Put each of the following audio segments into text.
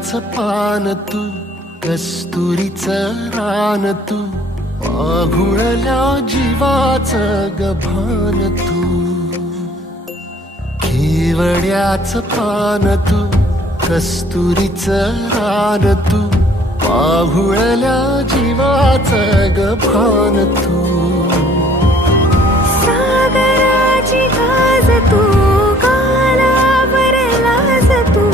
केवड्याचं पान तू, कस्तुरीचं रान तू, आघुळल्या जीवाचं गभान तू. केवड्याचं पान तू, कस्तुरीचं रान तू, आघुळल्या जीवाचं गभान तू. सागराची गाज तू, कालावर लाज तू,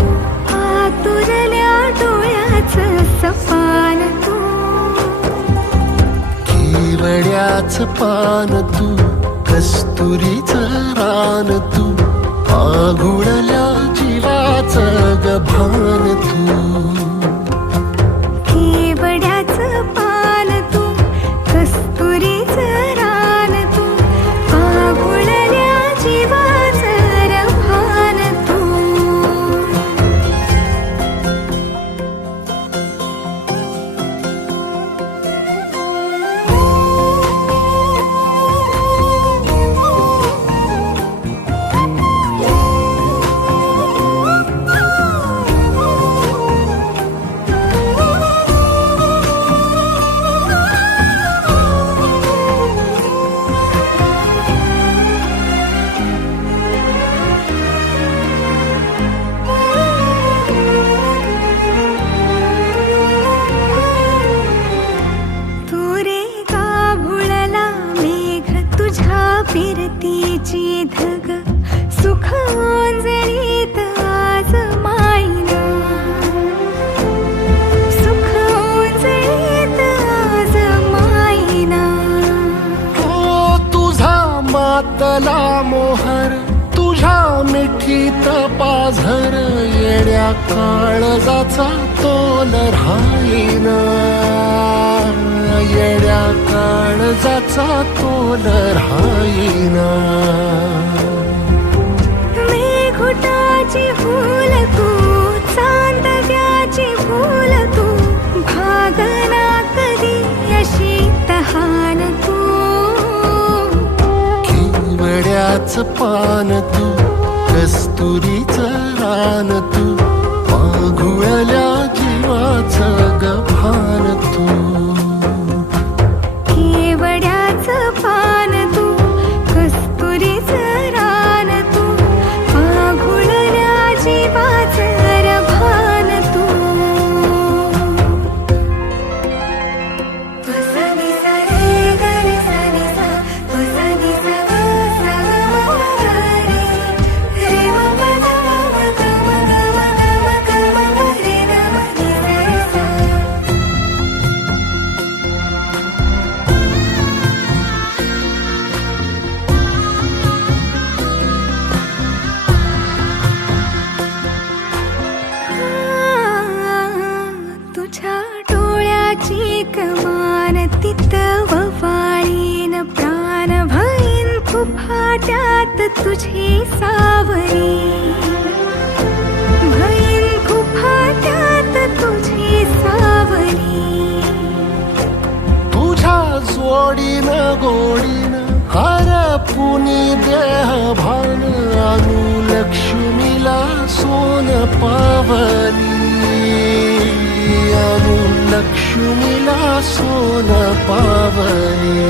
आतुरल्या डोळ्याचं सपान तू. केवड्याचं पान तू, कस्तुरीचं रान तू, आघुळल्या जीवाचं गभान तू. केवड्याचं पान तू, कस्तुरीचं रान तू, आघुळल्या जीवाचं रभान तू. फिरतीची धग सुख ओंजळीत आज मायना, सुख ओंजळीत आज मायना. हो तुझा मातला मोहर, तुझ्या मिठीत पाझर, येड्या काळजाचा तोल राहीना, येड्या काळजाचा तोल राहीना. मेघुटाची फूल तू, चांदव्याची फूल तू, भागना कधी अशी तहान तू. केवड्याचं पान तू, कस्तुरीचं रान तू, आघुळल्या जीवाचं गभान तू. केवड्याचं पान तू, कस्तुरीचं रान तू, आघुळल्या जीवाचं रभान तू. वसनी सा रे ग रे सा रे सा, वसनी सा ग सा ग म ग रे, रे म प ध म ग म ग म ग म ग म ग रे ग म नि सा रे सा. तुझ्या डोळ्याची कमान तिथं ववाळीन, प्राण भईन फुफाट्यात तुझी सावरी, भईन फुफाट्यात तुझी सावरी. तुझ्या जोडीनं गोडीनं हरपुनी देह भान, आणू लक्ष्मीला सोन पावली, आणू लक्ष्मीला सोन पावली.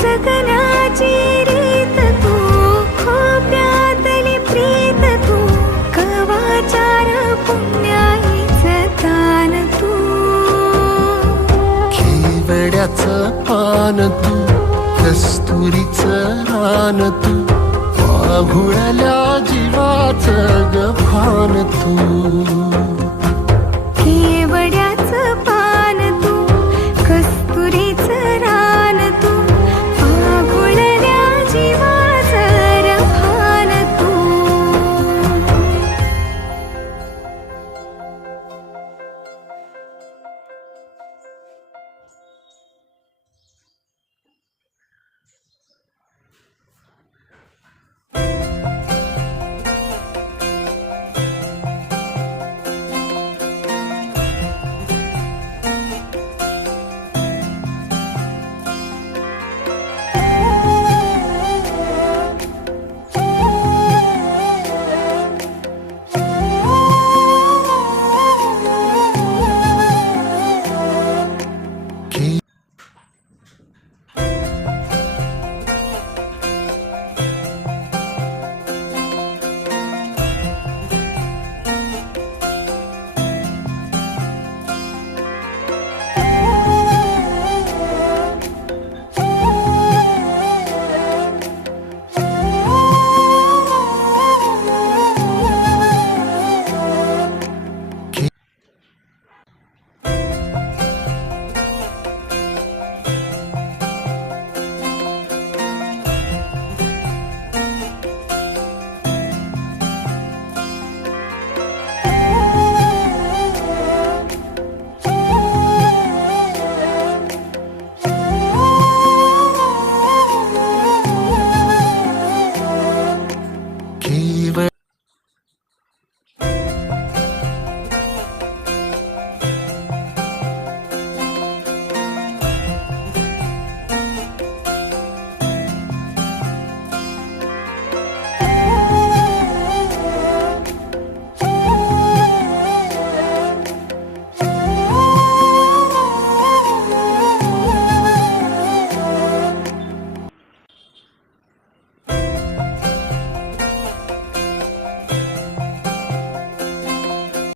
सगनाची रीत तू, खोप्यातली प्रीत तू, कवाचार पुण्याईचं दान तू. केवड्याचं पान तू, कस्तुरीचं रान तू, आघुळल्या जीवाचं गभान तू.